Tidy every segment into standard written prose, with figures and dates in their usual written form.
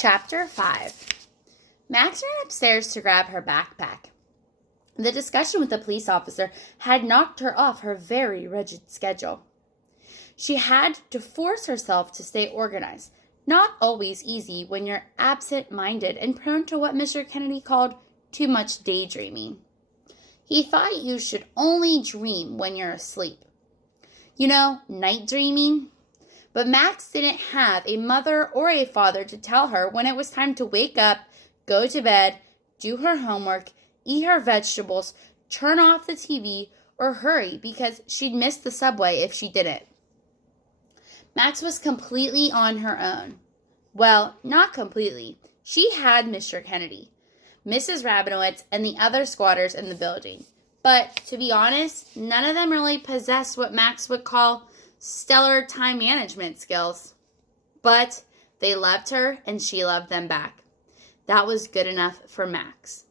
Chapter 5. Max ran upstairs to grab her backpack. The discussion with the police officer had knocked her off her very rigid schedule. She had to force herself to stay organized, not always easy when you're absent-minded and prone to what Mr. Kennedy called too much daydreaming. He thought you should only dream when you're asleep. You know, night dreaming. But Max didn't have a mother or a father to tell her when it was time to wake up, go to bed, do her homework, eat her vegetables, turn off the TV, or hurry because she'd miss the subway if she didn't. Max was completely on her own. Well, not completely. She had Mr. Kennedy, Mrs. Rabinowitz, and the other squatters in the building. But, to be honest, none of them really possessed what Max would call stellar time management skills. But they loved her and she loved them back. That was good enough for Max.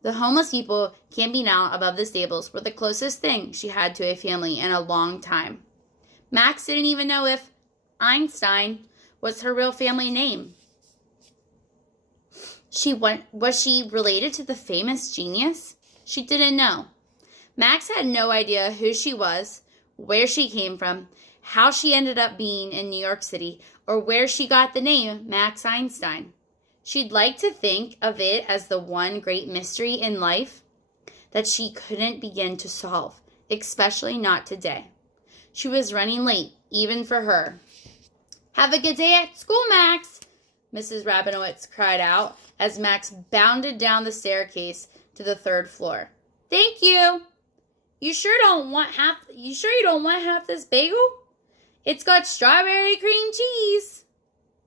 The homeless people camping out above the stables were the closest thing she had to a family in a long time. Max didn't even know if Einstein was her real family name. Was she related to the famous genius? She didn't know. Max had no idea who she was, where she came from, how she ended up being in New York City, or where she got the name Max Einstein. She'd like to think of it as the one great mystery in life that she couldn't begin to solve, especially not today. She was running late, even for her. "Have a good day at school, Max," Mrs. Rabinowitz cried out as Max bounded down the staircase to the third floor. "Thank you. You sure you don't want half this bagel? It's got strawberry cream cheese."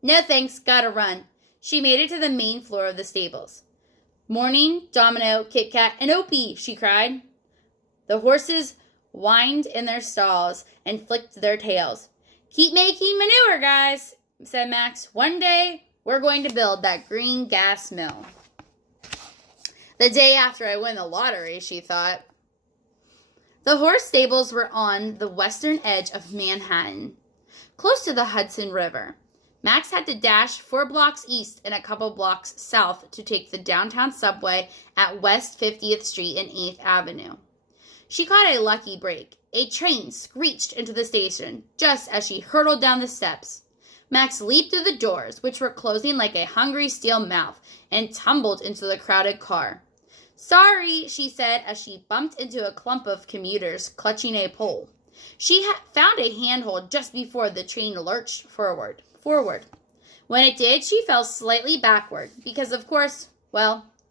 "No thanks, gotta run." She made it to the main floor of the stables. "Morning, Domino, Kit Kat, and Opie," she cried. The horses whined in their stalls and flicked their tails. "Keep making manure, guys," said Max. "One day, we're going to build that green gas mill." The day after I win the lottery, she thought. The horse stables were on the western edge of Manhattan, close to the Hudson River. Max had to dash 4 blocks east and a couple blocks south to take the downtown subway at West 50th Street and 8th Avenue. She caught a lucky break. A train screeched into the station just as she hurtled down the steps. Max leaped through the doors, which were closing like a hungry steel mouth, and tumbled into the crowded car. "Sorry," she said as she bumped into a clump of commuters clutching a pole. She had found a handhold just before the train lurched forward. When it did, she fell slightly backward because, of course,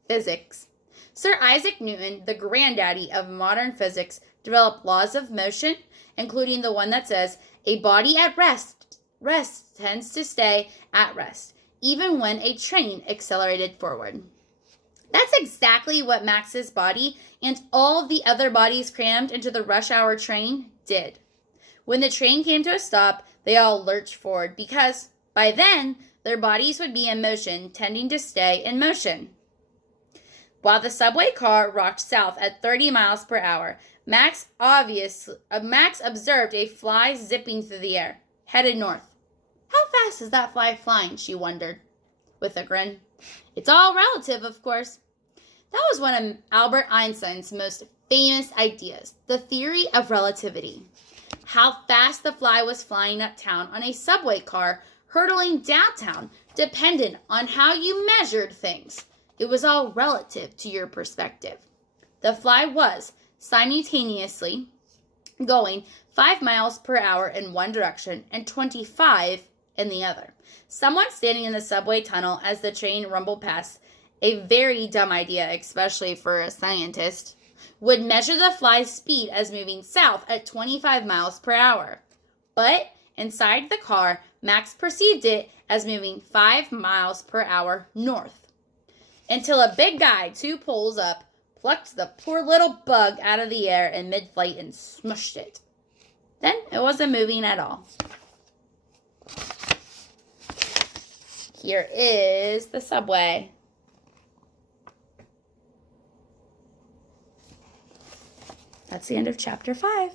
physics. Sir Isaac Newton, the granddaddy of modern physics, developed laws of motion, including the one that says a body at rest tends to stay at rest, even when a train accelerated forward. That's exactly what Max's body and all the other bodies crammed into the rush hour train did. When the train came to a stop, they all lurched forward because, by then, their bodies would be in motion, tending to stay in motion. While the subway car rocked south at 30 miles per hour, Max observed a fly zipping through the air, headed north. "How fast is that fly flying?" she wondered, with a grin. "It's all relative, of course." That was one of Albert Einstein's most famous ideas, the theory of relativity. How fast the fly was flying uptown on a subway car hurtling downtown depended on how you measured things. It was all relative to your perspective. The fly was simultaneously going 5 miles per hour in one direction and 25 in the other. Someone standing in the subway tunnel as the train rumbled past, a very dumb idea, especially for a scientist, would measure the fly's speed as moving south at 25 miles per hour. But inside the car, Max perceived it as moving 5 miles per hour north. Until a big guy 2 poles up plucked the poor little bug out of the air in mid-flight and smushed it. Then it wasn't moving at all. Here is the subway. That's the end of chapter 5.